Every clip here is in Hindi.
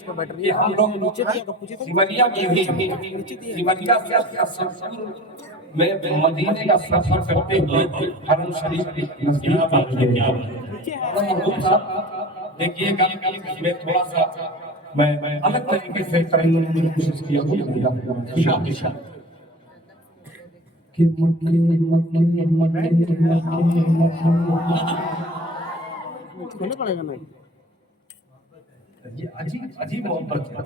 कि हम लोग सिमरिया में मदीने का सफर करते हुए हरम शरीफ की देखिएगा मैं थोड़ा सा मैं अलग तरीके से करने की कोशिश किया हूँ कि खोलना पड़ेगा ना ये अजीब अजीब मोहब्बत है।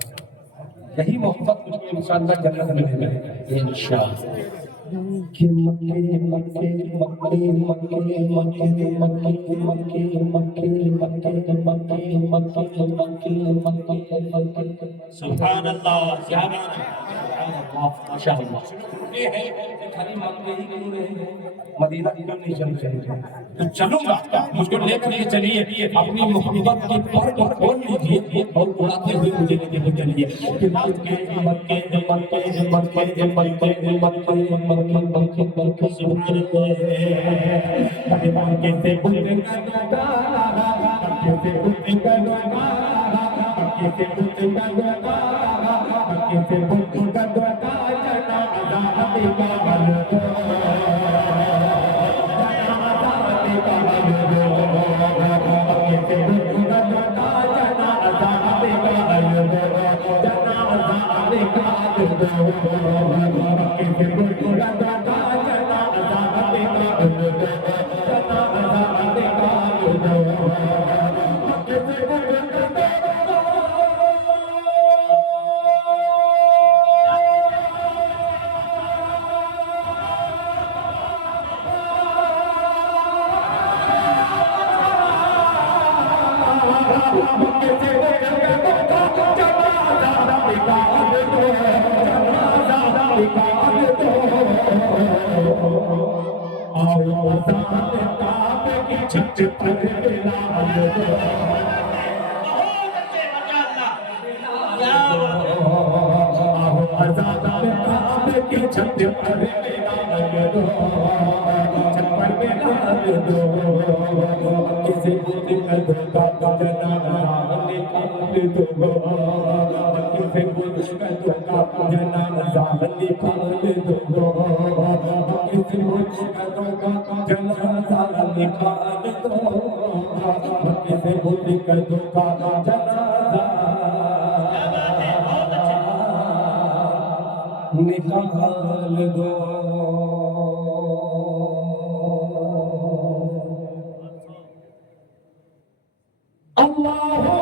यही मोहब्बत मुझको इंशाअल्लाह जन्नत में मिलेगी इंशाअल्लाह। कि मक्के मक्के मक्के मक्के मक्के मक्के मक्के मक्के मक्के मक्के मक्के मक्के सुभान अल्लाह क्या बात है माशाअल्लाह ये है कि खाली मक्के ही क्यों रहे मदीना क्यों नहीं चल रहे तो चलूंगा मुझको लेकर के चलिए अपनी मोहब्बत की पर्द खोल लीजिए और उड़ाते हुए मुझे लेके चलिए कि मक्के मक्के मक्के मक्के मक्के मक्के मक्के मक्के सुभान अल्लाह मक्के से बुलंद का मक्के से बुलंद का मक्के से बुलंद का मक्के से बुलंद का निकाल दो अल्लाहू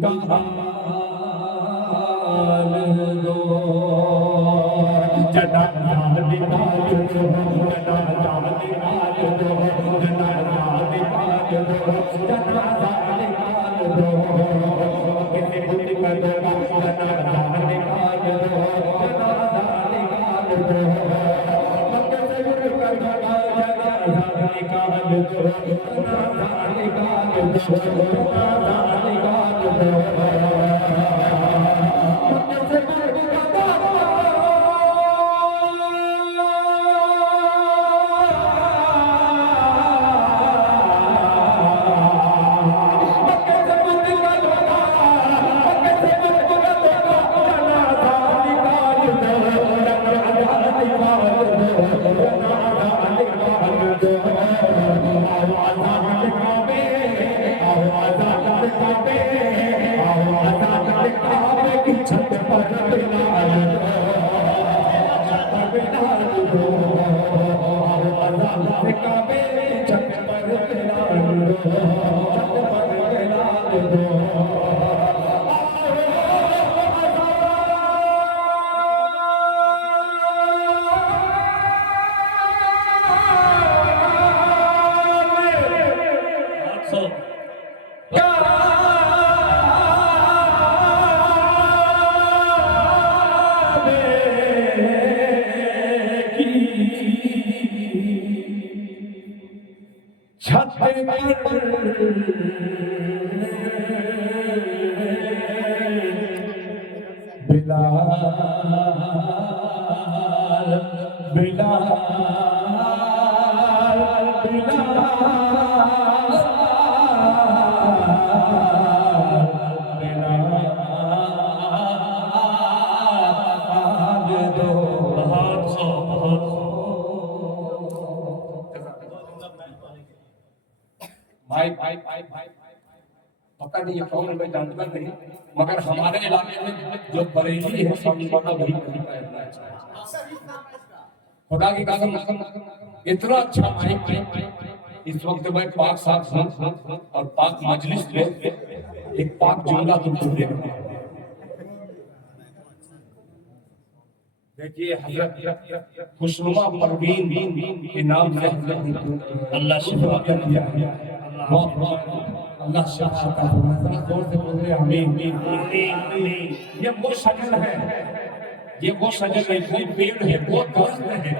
अकबर से काबे छत पर बिलाल दो, छत पर बिलाल दो। छत पर बिलाल बिलाल बिलाल दो। भाई भाई भाई भाई पता नहीं ये कौन है, मैं जानता नहीं, मगर हमारे इलाके में जो बरेली है सब पता वही करता है। खुदा की कसम इतना अच्छा माइक इस वक्त मैं पाक साथ हूं और पाक मजलिस में एक पाक जुमला तुमको दे रहा हूं। देखिए हजरत खुशनुमा परवीन के नाम से अल्लाह शिफा दिया है। अल्लाह शिफा का जोर से बोले आमीन। ये वो शजर है, ये वो शजर है, वो पेड़ है, वो दरख्त है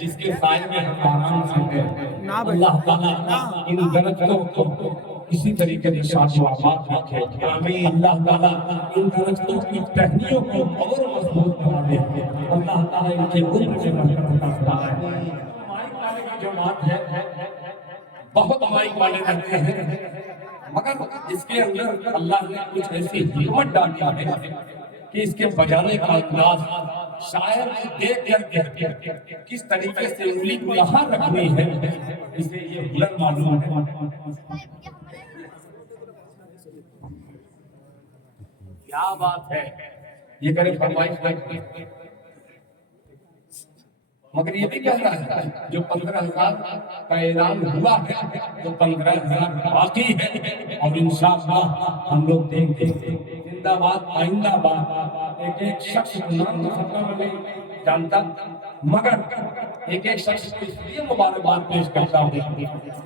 जिसके साए में हम आराम से हैं। अल्लाह ताला इन दरख्तों को इसी तरीके से शाद-ओ-आबाद रखे। आमीन। अल्लाह ताला इन दरख्तों की टहनियों को और मजबूत बना दे। अल्लाह ताला इनके उम्र में बरकत अता फरमाए। माइक वाले की जो बात है, बहुत माइक वाले रहते हैं, मगर इसके अंदर अल्लाह ने कुछ ऐसी हिकमत डाली है कि इसके बजाने का अंदाज शायर देख कर किस तरीके से उंगली कहाँ रखनी है, इसे ये हुनर मालूम है। क्या बात है, ये करें फरमाइश मगर ये भी कह रहा है जो 15,000 का ऐलान हुआ है तो 15,000 बाकी है और इंशाअल्लाह हम लोग देंगे। जिंदाबाद आइंदाबाद। एक एक शख्स नाम तो सबका मैं नहीं जानता, मगर एक एक शख्स को इसलिए मुबारकबाद पेश करता हूँ कि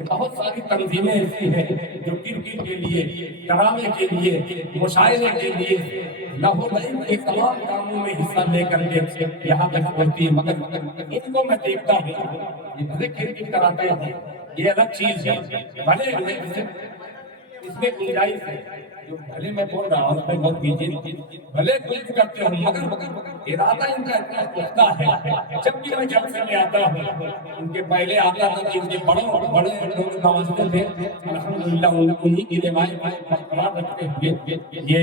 बहुत सारी तंजीमें ऐसी हैं जो क्रिकेट के लिए, ड्रामे के लिए, मुशायरे के लिए, लाहौर के तमाम कामों में हिस्सा लेकर के यहाँ तक पहुंचती है। मगर इनको मैं देखता हूँ, ये भले क्रिकेट कराते हैं, ये अलग चीज है, भले इसमें गुंजाइश है, जो भले मैं बोल रहा हूँ उसमें बहुत कीजिए, भले कुछ करते हो मगर इरादा इनका इतना पुख्ता है। जब भी मैं जब से ले आता हूँ, इनके पहले आता था कि इनके बड़े लोग नवाजते थे, अल्हम्दुलिल्लाह उन्हीं की रिवायत बरकरार रखते हुए ये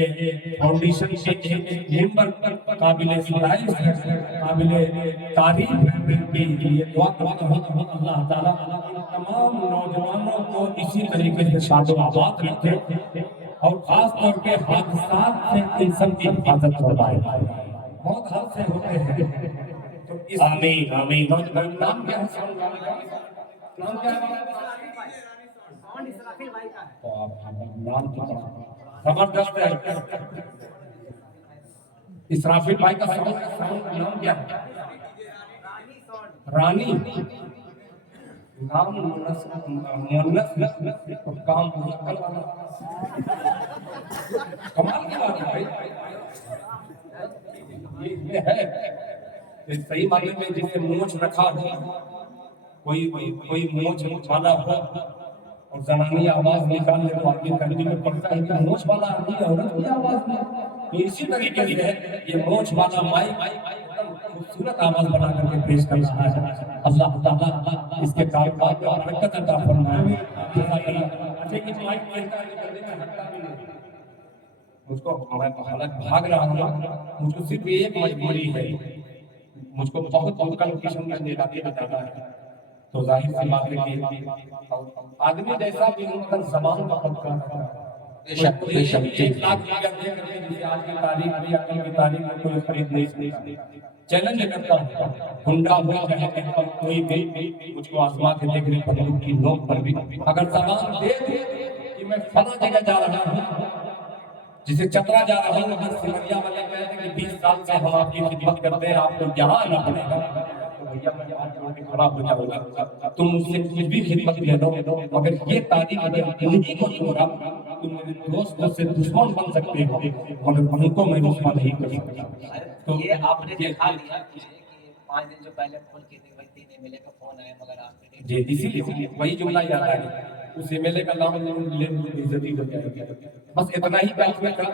फाउंडेशन के मेंबर काबिले सिताइश है, काबिले तारीफ है कि ये दुआ करता हूँ अल्लाह ताला तमाम नौजवानों को इसी तरीके से शाद-ओ-आबाद रखे और खास तौर पे हादसात से इन सब की हिफाजत फरमाए। बहुत हादसे होते हैं तो इस आमीन आमीन। नाम क्या है? नाम क्या है? नाम तो जबरदस्त है। इसराफिल भाई का नाम क्या है? रानी। नाम मुन्नस और काम मुश्किल वाला। कमाल की बात है भाई, ये है सही मायने में जिसे मोच रखा हो, कोई मोच वाला हो और जनानी आवाज निकाल ले तो आपकी कंट्री में पड़ता है कि मोच वाला आदमी औरत की आवाज में। तो इसी तरीके से ये मोच वाला माइक खूबसूरत आवाज बना करके पेश कर रहा है। अल्लाह ताला इसके कारोबार में बरकत अता फरमाए। मुझको मैं भाग रहा हूँ, मुझको सिर्फ एक मजबूरी है, मुझको बहुत कंपटीशन में इलाके में जाना है। तो जाहिर सी बात है कि आदमी जैसा भी उनका जबान का पक्का बेशक बेशक 1 लाख रुपया दे करके जिसे आज की तारीख में अकल की तारीख में कोई खरीद नहीं सकता। चैलेंज करता हूँ, हुंडा हो चाहे टेम्पल कोई भी मुझको आसमान के देखने बंदूक की नोक पर भी अगर सामान दे कि मैं फला जगह जा रहा हूँ, जिसे चतरा जा रहा हूँ, अगर सिमरिया वाले कहते हैं कि 20 साल से हम आपकी खिदमत करते हैं, आपको यहाँ आना पड़ेगा, तो भैया मैं हाथ जोड़ के खड़ा हो जाऊंगा। तुम मुझसे कुछ भी खिदमत ले लो, मगर ये तारीफ अगर उन्हीं को छोड़ा, तुम मेरे दोस्त से दुश्मन बन सकते हो, मगर उनको मैं दुश्मन नहीं कर सकता। तो ये आपने दिखा लिया मुझे कि 5 दिन जो पहले फोन किए थे वही 3 एमएलए का फोन आया, मगर आपने जी इसीलिए वही जुमला याद आ गया, उस एमएलए का नाम ले बेइज्जती हो जाएगी। बस इतना ही बात में था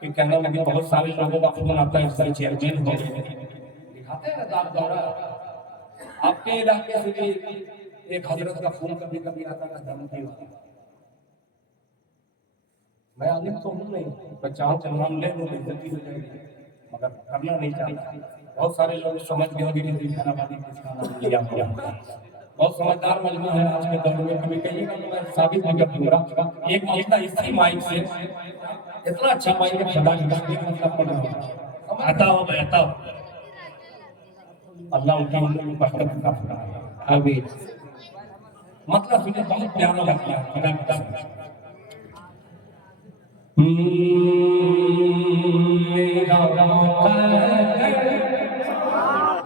कि कहना लगे बहुत सारे लोगों का फोन आता है, सर चेयरमैन हो दिखाते हैं ना दौरा, आपके इलाके से भी एक हजरत का फोन कभी कभी आता था धमकी वाला। मैं आलिम तो हूँ नहीं, मैं चाहूँ तो नाम ले लूँ, बेइज्जती हो जाएगी, मगर करना नहीं चाहता। बहुत सारे लोग समझ गए होंगे कि फैलाबादी किसका नाम लिया हुआ है। बहुत समझदार मजबूर है आज के दौर में, कभी कहिएगा तो मैं साबित नहीं कर दूंगा। एक मसला इसी माइक से इतना अच्छा माइक है, खुदा की मतलब पड़ रहा आता हो मैं आता हूँ। अल्लाह उनकी उम्र में बरकत अता फरमाए। आमीन। मतलब सुने बहुत प्यारा लगता है खुदा की कसम। मेरा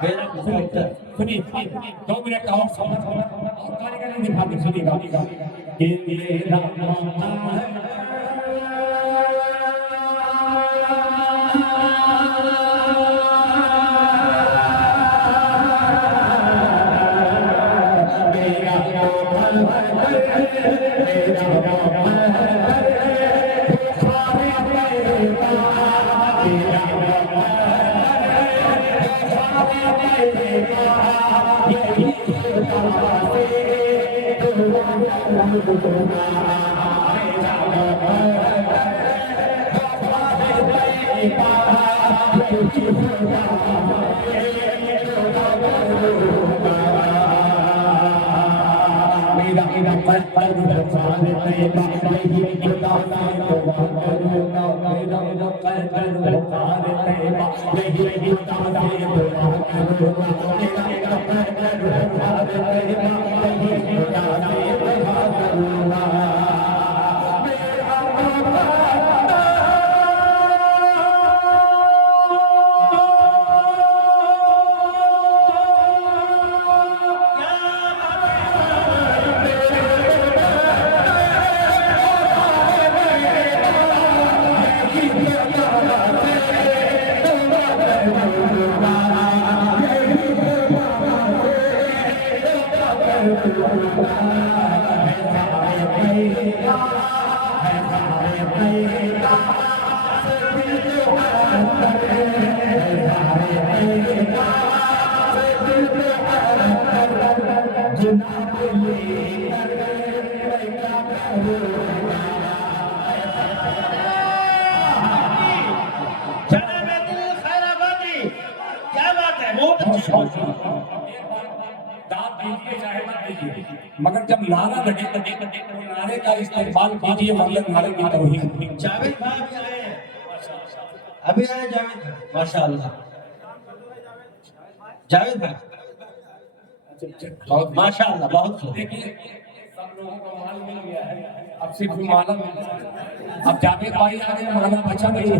मेरा कबूतर सुनिए 2 मिनट का और समय और कारीगरी दिखा दे, सुनिएगा कि मेरा मौका है क्या बात है, बहुत अच्छी बात है। दाद दीजिए चाहे मत दीजिए, मगर जब नारा लगे तो नारे का इस्तेमाल कीजिए, मतलब नारे की तौहीन। जावेद भाई अभी आए हैं, अभी आए जावेद भाई, माशाअल्लाह। जावेद भाई माशाअल्लाह, बहुत खूब। देखिए सब लोगों को माल मिल गया है, अब सिर्फ माला मिल गया है। अब जावेद भाई आ गए, माला बचा नहीं है।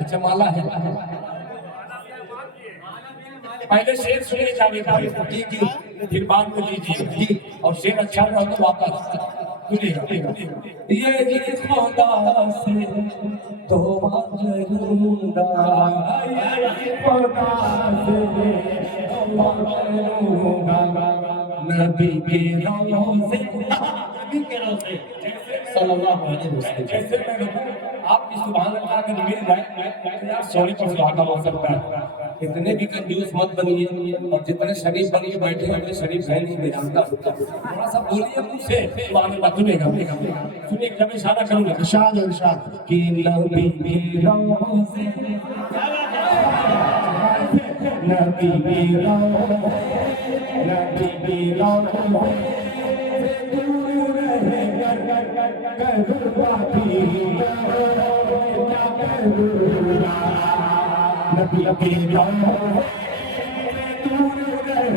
अच्छा माला है, पहले शेर सुनिए जावेद भाई जी जी, फिर बाद में लीजिए जी, और शेर अच्छा रहा तो वापस सुनिएगा। ये खुदा से तो मांगूंगा, ये खुदा से तो मांगूंगा, नबी के रोज़े, नबी के रोज़े सल्लल्लाहु अलैहि वसल्लम। जैसे मैं रहूं, आपकी सुभान अल्लाह अगर मिल जाए तो यार सोने पर सुहागा हो सकता है। इतने भी कंजूस मत बनिए, और जितने शरीफ बनिए बैठे हुए शरीफ है नहीं जानता। थोड़ा सा बोलिए मुझ से, सुभान अल्लाह सुनेगा सुनिए, जब इशारा करूंगा इरशाद इरशाद कि नबी के रोज़े, नबी के रोज़े, नबी के रोज़े दूर रहे करूँगा भी क्या करूँगा। नबी के नाम दूर रह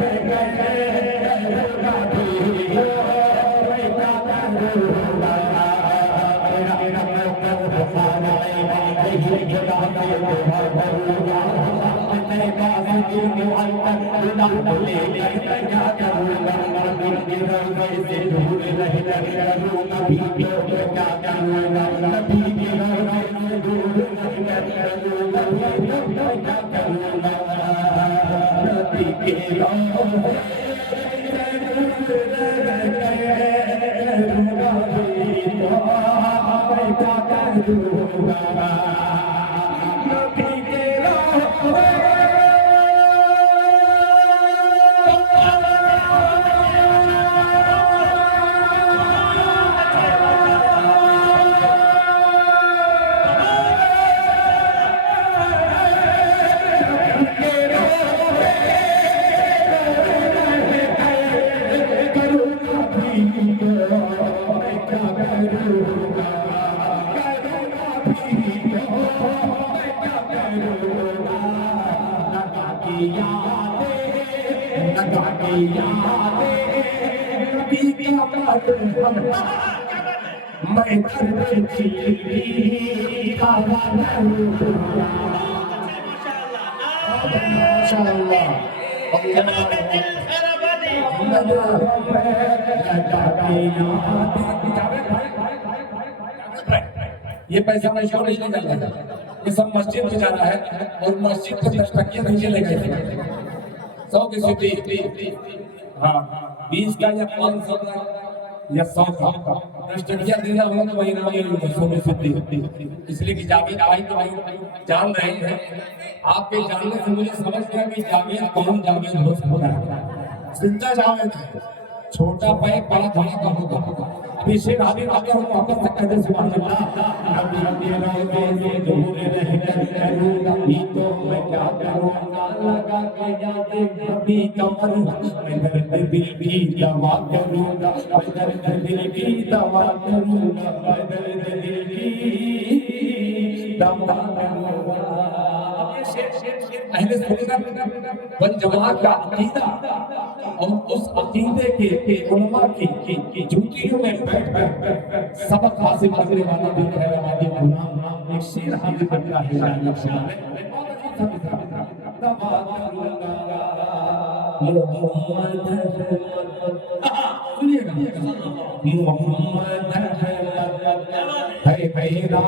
ये पैसा मैं क्यों नहीं ले जा रहा? ये सब मस्जिद में जा रहा है और मस्जिद को 10 टकिया नीचे ले गए 100 हाँ 20 का या 500 का या 100 का 10 टकिया देना होगा तो वही नाम 100 इसलिए कि जावेद भाई तो भाई जान रहे हैं आपके जानने से मुझे समझ गया कि जावेद कौन जावेद हो सकता है। जिंदा जावेद है, छोटा पैक बड़ा धमाका होगा। अभी शेर हाजिर आगे हम वापस से कहते सुभान अल्लाह। नबी के रोज़े से दूर रह कर करूँगा भी तो मैं क्या करूँगा, लगा के यादें नबी कमर मैं दर्द दिल की दवा करूँगा, मैं दर्द दिल की दवा करूँगा, मैं दर्द दिल की दवा करूँगा। अहले सुन्नत वल जमात का अकीदा और उस अकीदे के उलमा की झुकियों में बैठ कर सबक हासिल करने वाला भी है हमारे गुलाम एक शेर हाजिर करता है सुनिएगा मोहम्मद है मेरा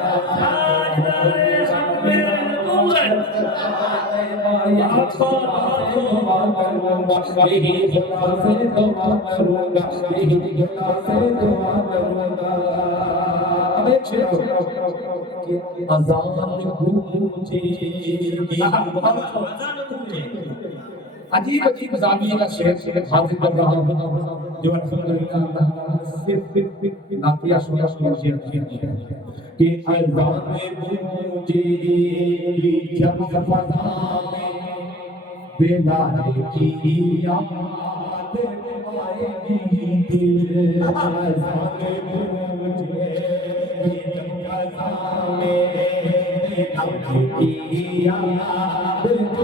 जिंदाबाद या खुदा से दुआ करूंगा, यही खुदा से दुआ करूंगा, यही खुदा से दुआ करूंगा। अब एक शेर कि अज़ान गूंजेगी, अजीब अजीब जाविये का शेर हाजिर कर रहा हूं जो अल्हम्दुलिल्लाह सिर्फ नातिया शुरा शेर कि अज़ान गूंजेगी जब फज़ा में बेलाल की याद आएगी, दिल अज़ान गूंजेगी जब फज़ा में बेलाल की याद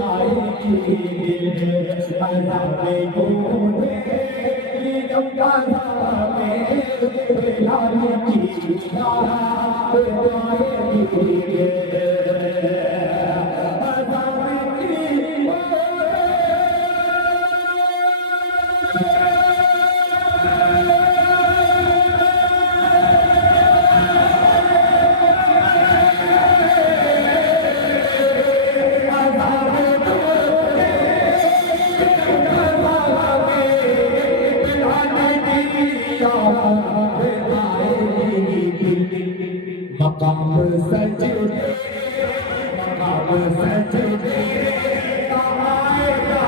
आएगी, अज़ान गूंजेगी जब फज़ा में बेलाल की याद आएगी। मकाम सजदे, मकाम सजदे का आएगा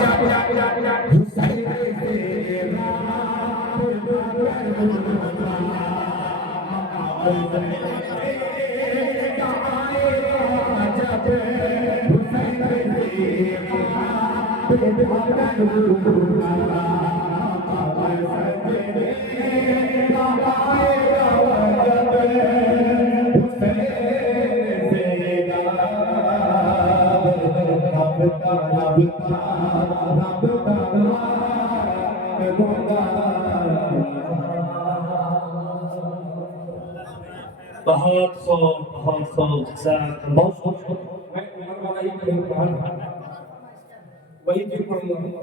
जब हुसैन तेरा करूंगा, मकाम सजदे का आएगा जब हुसैन तेरा करूंगा, मकाम सजदे का आएगा बहुत खूब जज़ाकल्लाह। मैं उमर वाला ही पढ़ूंगा, वही फिर पढ़ूंगा।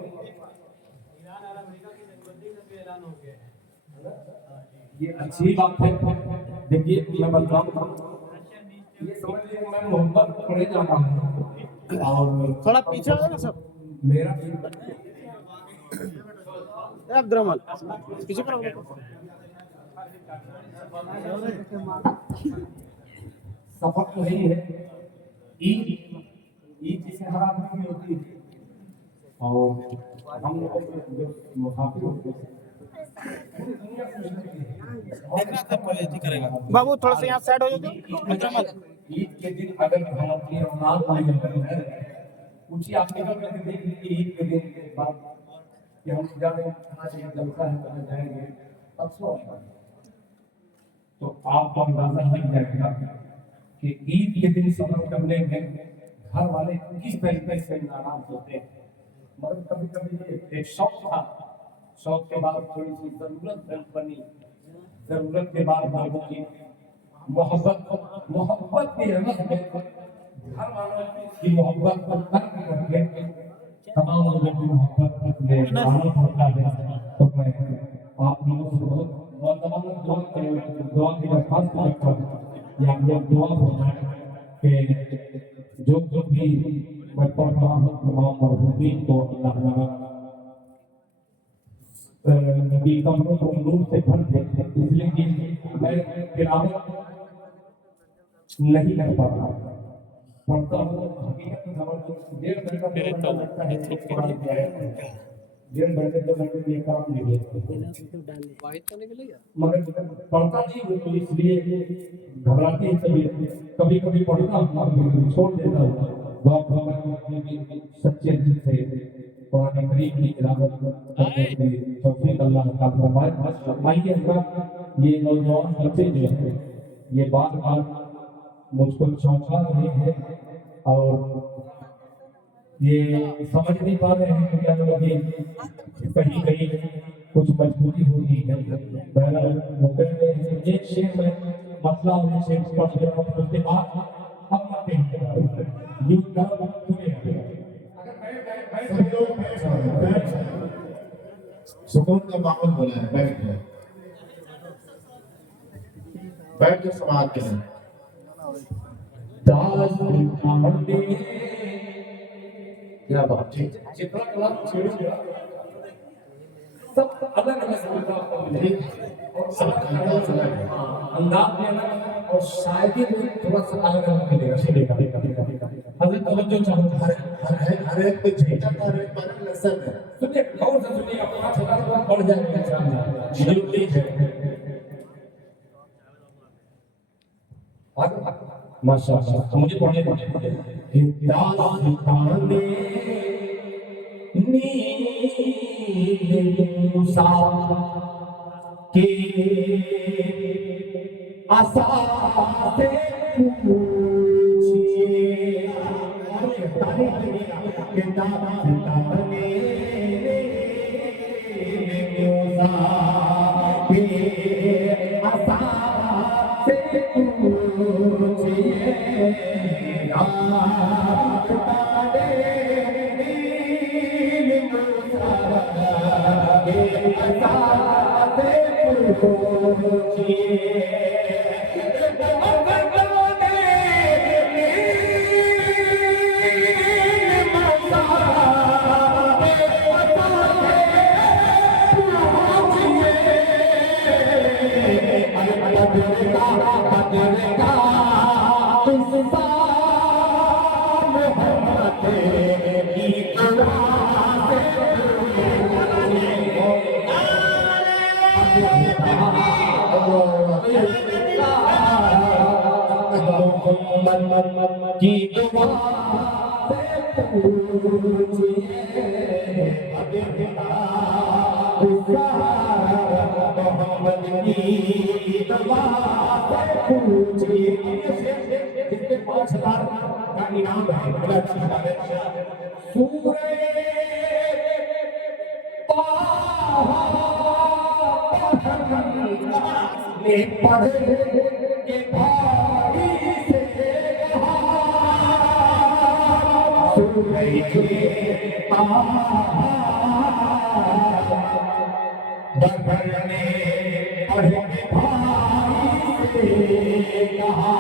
ये अच्छी बात है। देखिए मैं बताऊं, ये समझ लीजिए मैं मोहब्बत पढ़े जा रहा हूँ और थोड़ा पीछे हो ना सब। मेरा अब्दुर्रहमान पीछे करो। सफर तो यही है, ईद ईद जिसे हर आदमी में होती है और हम लोग जो मुसाफिर होते हैं बाबू थोड़ा सा यहाँ साइड हो जाओ। ईद के दिन अगर हम अपनी औलाद को लेकर है पूछिए, आपने कभी देख ली ईद के दिन के बाद कि हम जाने कहाँ से जलसा है कहाँ जाएंगे, अफसोस है। तो आपको अंदाजा लग जाएगा कि ईद के दिन सफर करने में घर वाले किस तरीके से नाराज होते हैं। मगर कभी कभी एक शौक था, शौक के बाद थोड़ी सी जरूरत बनी, जरूरत के बाद लोगों की मोहब्बत की एवज में घर वालों की मोहब्बत को तर्क करके तमाम लोगों की मोहब्बत में मानना पड़ता है। तो मैं आप लोगों से बहुत दुआ की दरख्वास्त करता हूँ या आप लोग दुआ फरमाएं कि जो भी मैं पढ़ रहा हूँ तमाम मरहूमीन को अल्लाह ताला की कमरों को नूर से भर दे, इसलिए कि मैं तिलावत नहीं कर पाता, पढ़ता हूँ हकीकत में डेढ़ घंटा लगता है, 1.5 घंटे 2 घंटे में काम नहीं लेते, मगर पढ़ता नहीं हूँ तो इसलिए घबराती है कभी कभी पढ़ता हूँ छोड़ देता हूँ। सच्चे दिल से कुरान करीम की तिलावत करने की तौफीक अल्लाह ताला फरमाए। आइए अल्लाह ये नौजवान बच्चे जो हैं ये बात मुझको चौंका रहे हैं और ये समझ नहीं पा रहे हैं कि क्या कहीं कहीं कुछ मजबूरी होती है। एक शेर में मसला उन्हें शेर पढ़ रहा हूँ, उसके बाद हम आते हैं सुकून का माहौल बोला है, बैठ जाओ, बैठ जाओ समाज के लिए। क्या बात है, जितना कलाम छेड़ेगा सब अलग अलग आपको मिलेगा और अलग अंदाज में अलग और शायरी में थोड़ा सा अलग अलग मिलेगा छेड़ेगा। अभी तवज्जो चाहूँ हर एक पे झेंटा का रेट पर लसन है। सुनिए, कौन सा सुनिए, 5,000 रुपया बढ़ जाएगा इंशाअल्लाह। जरूरी है। माशाअल्लाह, मुझे पढ़ने दो। दास्ताने नील मूसा के आसा से पूछिए के दास्ताने मूसा के आसा से पूछिए दास्ताने नील मूसा के आसा से पूछिए की दुआ से पूछिए मोहम्मद की दुआ से पूछिए। इसके 5,000 का इनाम है। सूरे ने पढ़े के भाई से बहने पढ़े भाई से कहा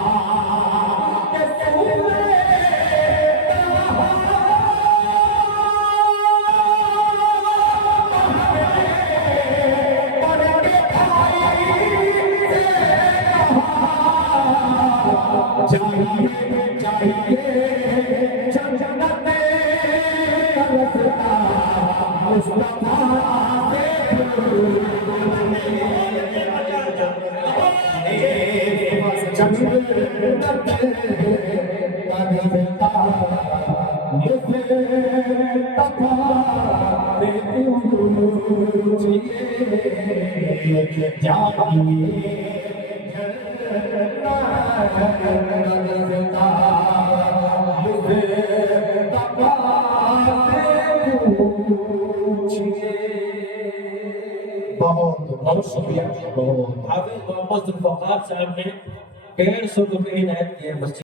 बहुत शुक्रिया। हाफिज मोहम्मद जुल्फकार साहब ने 150 रुपए इनायत किए मस्जिद